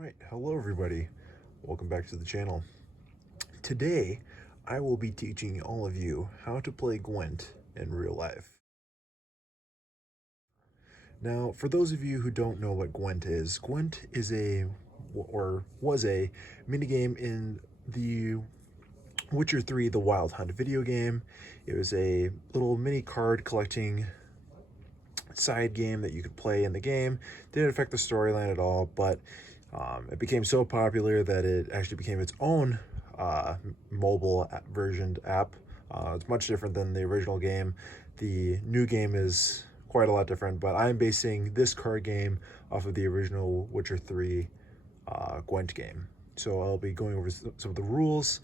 Alright, hello everybody. Welcome back to the channel. Today, I will be teaching all of you how to play Gwent in real life. Now, for those of you who don't know what Gwent is was a minigame in the Witcher 3 The Wild Hunt video game. It was a little mini card collecting side game that you could play in the game. Didn't affect the storyline at all, but it became so popular that it actually became its own mobile versioned app. It's much different than the original game. The new game is quite a lot different, but I'm basing this card game off of the original Witcher 3 Gwent game. So I'll be going over some of the rules.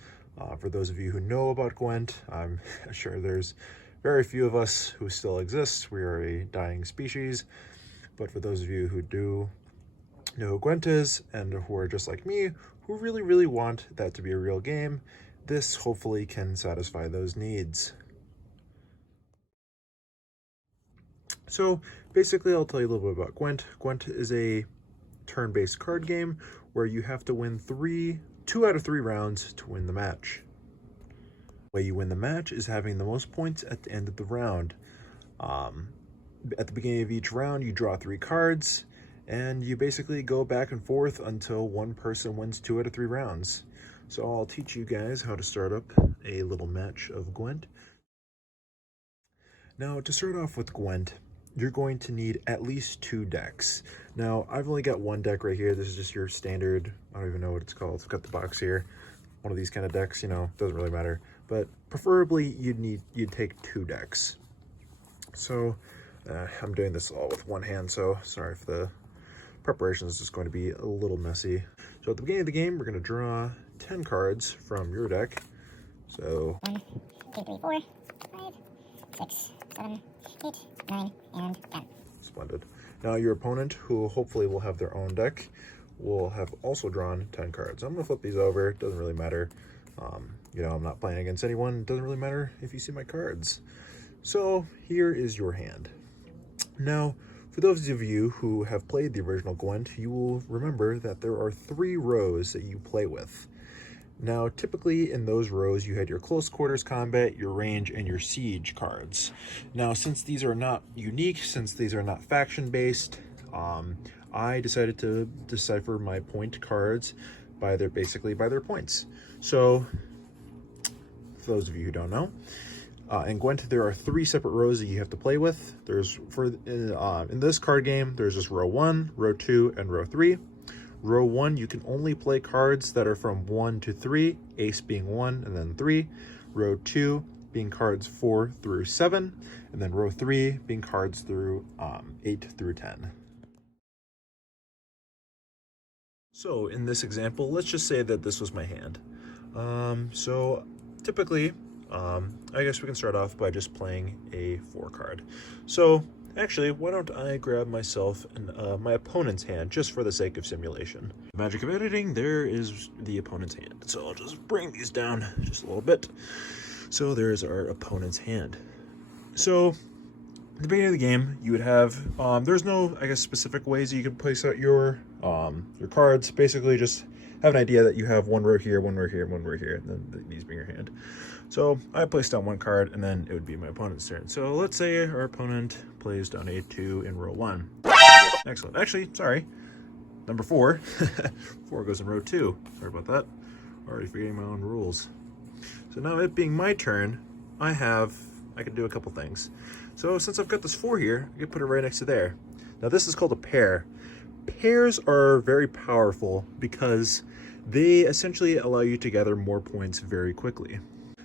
For those of you who know about Gwent, I'm sure there's very few of us who still exist. We are a dying species. But for those of you who do know who Gwent is and who are just like me, who really want that to be a real game, this hopefully can satisfy those needs. So basically, I'll tell you a little bit about Gwent. Gwent is a turn-based card game where you have to win 2 out of 3 rounds to win the match. The way you win the match is having the most points at the end of the round. At the beginning of each round, you draw 3 cards, and you basically go back and forth until one person wins 2 out of 3 rounds. So I'll teach you guys how to start up a little match of Gwent. Now, to start off with Gwent, you're going to need at least 2 decks. Now, I've only got 1 deck right here. This is just your standard, I don't even know what it's called. It's got the box here. One of these kind of decks, you know, doesn't really matter. But preferably, you'd take 2 decks. So, I'm doing this all with one hand, so sorry if the preparation is just going to be a little messy. So at the beginning of the game, we're going to draw 10 cards from your deck. So 1, 2, 3, 4, 5, 6, 7, 8, 9, and 10. Splendid. Now your opponent, who hopefully will have their own deck, will have also drawn 10 cards. I'm going to flip these over. It doesn't really matter. You know, I'm not playing against anyone. It doesn't really matter if you see my cards. So here is your hand. Now, for those of you who have played the original Gwent, you will remember that there are 3 rows that you play with. Now, typically in those rows, you had your close quarters combat, your range, and your siege cards. Now, since these are not unique, since these are not faction-based, I decided to decipher my point cards basically by their points. So, for those of you who don't know, in Gwent, there are 3 separate rows that you have to play with. In this card game, there's just row 1, row 2, and row 3. Row 1, you can only play cards that are from 1 to 3, ace being 1 and then 3. Row 2 being cards 4 through 7, and then row 3 being cards through 8 through 10. So in this example, let's just say that this was my hand. So typically, I guess we can start off by just playing a 4 card. So actually, why don't I grab myself my opponent's hand just for the sake of simulation. Magic of editing, there is the opponent's hand. So I'll just bring these down just a little bit. So there's our opponent's hand. So at the beginning of the game, you would have, there's no, I guess, specific ways that you can place out your cards. Basically just have an idea that you have 1 row here, 1 row here, 1 row here, and then these being your hand. So I placed down 1 card, and then it would be my opponent's turn. So let's say our opponent plays down a 2 in row 1. Excellent. Actually, sorry, number 4. 4 goes in row 2. Sorry about that. Already forgetting my own rules. So now it being my turn, I can do a couple things. So since I've got this 4 here, I can put it right next to there. Now this is called a pair. Pairs are very powerful because they essentially allow you to gather more points very quickly.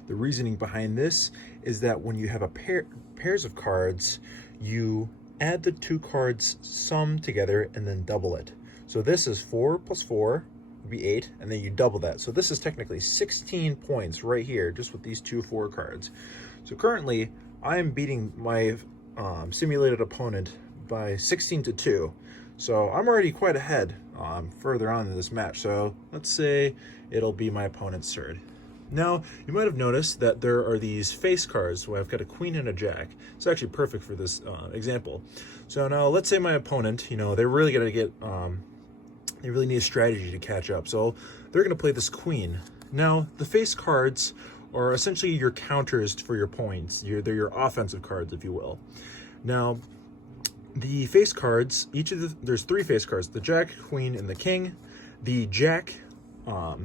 The reasoning behind this is that when you have pairs of cards, you add the 2 cards sum together and then double it. So this is 4 plus 4 would be 8, and then you double that. So this is technically 16 points right here, just with these 2 4 cards. So currently, I am beating my simulated opponent by 16 to 2. So I'm already quite ahead further on in this match. So let's say it'll be my opponent's turn. Now, you might have noticed that there are these face cards. So I've got a queen and a jack. It's actually perfect for this example. So now let's say my opponent, you know, they're really going to get They really need a strategy to catch up. So they're going to play this queen. Now, the face cards are essentially your counters for your points. They're your offensive cards, if you will. Now, the face cards, there's 3 face cards: the jack, queen, and the king. The jack, I'll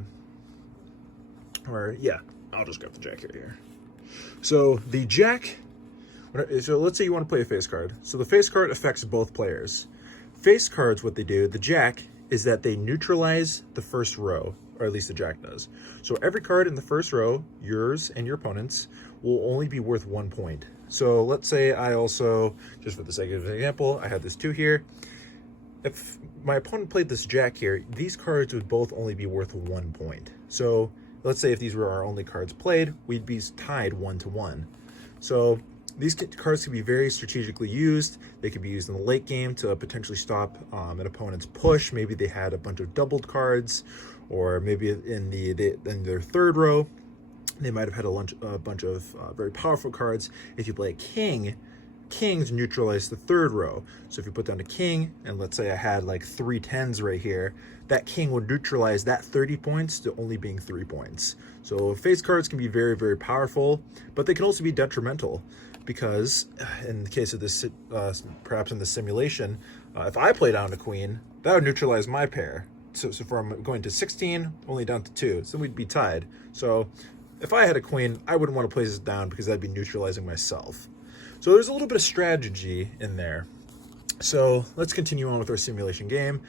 just grab the jack here. So the jack, so let's say you want to play a face card. So the face card affects both players. Face cards, what they do, the jack, is that they neutralize the first row, or at least the jack does. So every card in the first row, yours and your opponent's, will only be worth 1 point. So let's say I also, just for the sake of an example, I had this 2 here. If my opponent played this jack here, these cards would both only be worth 1 point. So let's say if these were our only cards played, we'd be tied 1-1. So these cards can be very strategically used. They can be used in the late game to potentially stop an opponent's push. Maybe they had a bunch of doubled cards, or maybe in their third row, they might have had a bunch of very powerful cards. If you play a king, kings neutralize the third row. So if you put down a king, and let's say I had like 3 10s right here, that king would neutralize that 30 points to only being 3 points. So face cards can be very, very powerful, but they can also be detrimental, because in the case of this, perhaps in the simulation, if I play down a queen, that would neutralize my pair. So from going to 16, only down to 2, so we'd be tied. So if I had a queen, I wouldn't want to place it down because that'd be neutralizing myself. So there's a little bit of strategy in there. So let's continue on with our simulation game.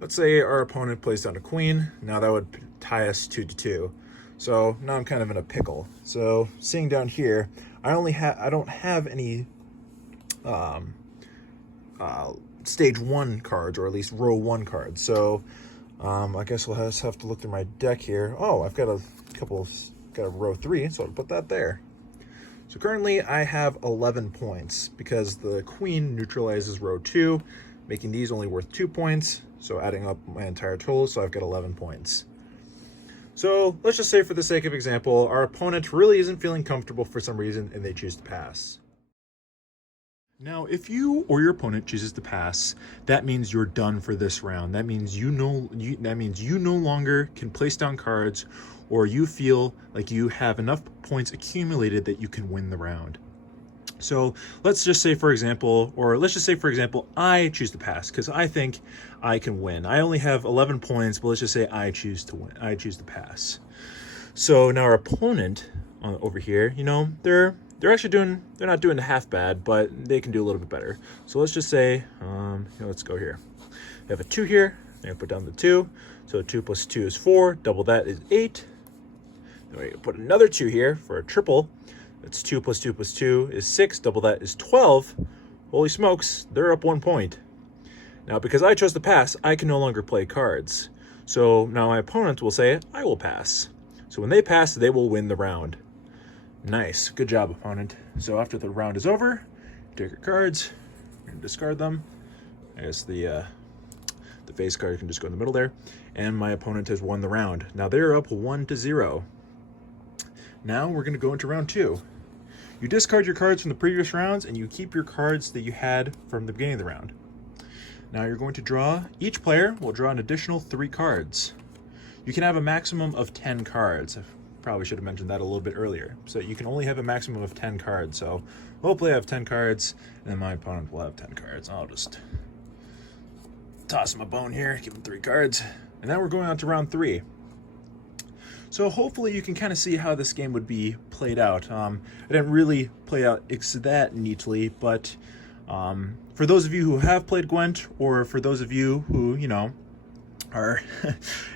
Let's say our opponent plays down a queen. Now that would tie us 2-2. So now I'm kind of in a pickle. So seeing down here, I don't have any stage 1 cards, or at least row 1 cards. So I guess we'll just have to look through my deck here. Oh, I've got a row 3, so I'll put that there. So currently I have 11 points because the queen neutralizes row 2, making these only worth 2 points. So adding up my entire total, so I've got 11 points. So let's just say, for the sake of example, our opponent really isn't feeling comfortable for some reason and they choose to pass. Now, if you or your opponent chooses to pass, that means you're done for this round. That means you no longer can place down cards, or you feel like you have enough points accumulated that you can win the round. So let's just say, for example, I choose to pass because I think I can win. I only have 11 points, but let's just say I choose to win. I choose to pass. So now our opponent over here, they're not doing half bad, but they can do a little bit better. So let's just say, let's go here. We have a 2 here. I'm gonna put down the 2. So 2 plus 2 is 4. Double that is 8. Then we're gonna put another 2 here for a triple. That's 2 plus 2 plus 2 is 6. Double that is 12. Holy smokes, they're up 1 point. Now, because I chose to pass, I can no longer play cards. So now my opponent will say, I will pass. So when they pass, they will win the round. Nice. Good job, opponent. So after the round is over, take your cards, and discard them. I guess the face card can just go in the middle there. And my opponent has won the round. Now they're up 1-0. Now we're going to go into round 2. You discard your cards from the previous rounds, and you keep your cards that you had from the beginning of the round. Now you're going to draw, each player will draw an additional 3 cards. You can have a maximum of 10 cards. I probably should have mentioned that a little bit earlier. So you can only have a maximum of 10 cards. So hopefully I have 10 cards, and then my opponent will have 10 cards. I'll just toss him a bone here, give him 3 cards. And now we're going on to round 3. So hopefully you can kind of see how this game would be played out. I didn't really play out that neatly, but for those of you who have played Gwent, or for those of you who, are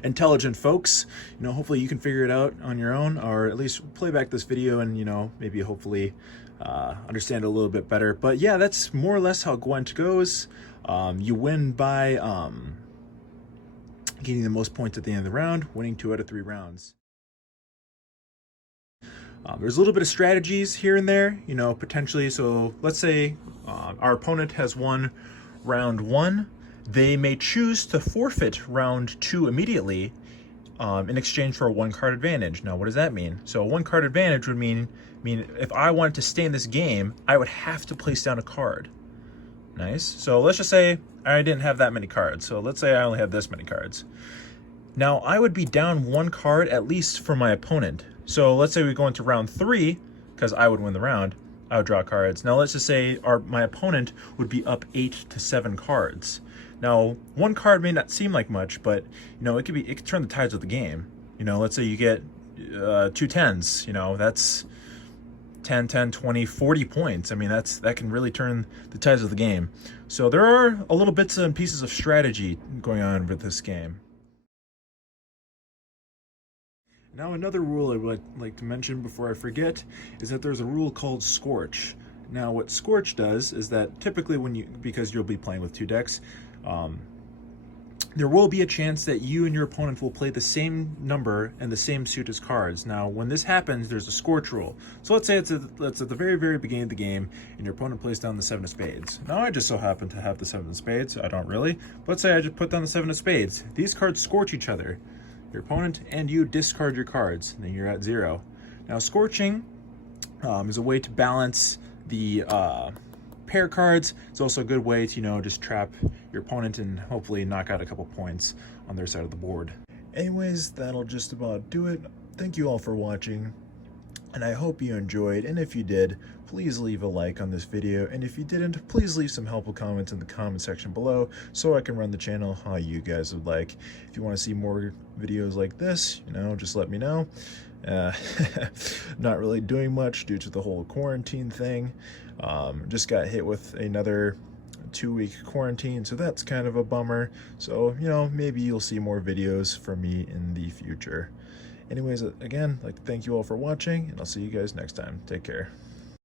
intelligent folks, hopefully you can figure it out on your own, or at least play back this video and, maybe hopefully understand it a little bit better. But yeah, that's more or less how Gwent goes. You win by getting the most points at the end of the round, winning 2 out of 3 rounds. There's a little bit of strategies here and there, potentially. So let's say our opponent has won round 1. They may choose to forfeit round 2 immediately in exchange for a 1-card advantage. Now, what does that mean? So a 1-card advantage would mean if I wanted to stay in this game, I would have to place down a card. Nice. So let's just say I didn't have that many cards. So let's say I only have this many cards. Now I would be down 1 card at least for my opponent. So let's say we go into round 3, because I would win the round. I would draw cards. Now let's just say my opponent would be up 8 to 7 cards. Now 1 card may not seem like much, but it could turn the tides of the game. Let's say you get 2 10s. That's 10, 10, 20, 40 points. I mean, that can really turn the tides of the game. So there are a little bits and pieces of strategy going on with this game. Now another rule I would like to mention before I forget is that there's a rule called Scorch. Now what Scorch does is that typically because you'll be playing with 2 decks, there will be a chance that you and your opponent will play the same number and the same suit as cards. Now when this happens, there's a Scorch rule. So let's say it's at the very, very beginning of the game and your opponent plays down the 7 of spades. Now I just so happen to have the 7 of spades. I don't really. But let's say I just put down the 7 of spades. These cards scorch each other. Your opponent and you discard your cards, and then you're at 0. Now scorching is a way to balance the pair cards. It's also a good way to just trap your opponent and hopefully knock out a couple points on their side of the board. Anyways, that'll just about do it. Thank you all for watching, and I hope you enjoyed, and if you did, please leave a like on this video, and if you didn't, please leave some helpful comments in the comment section below so I can run the channel how you guys would like. If you want to see more videos like this, just let me know. Not really doing much due to the whole quarantine thing. Just got hit with another 2-week quarantine, so that's kind of a bummer. So maybe you'll see more videos from me in the future. Anyways, again, I'd like to thank you all for watching, and I'll see you guys next time. Take care.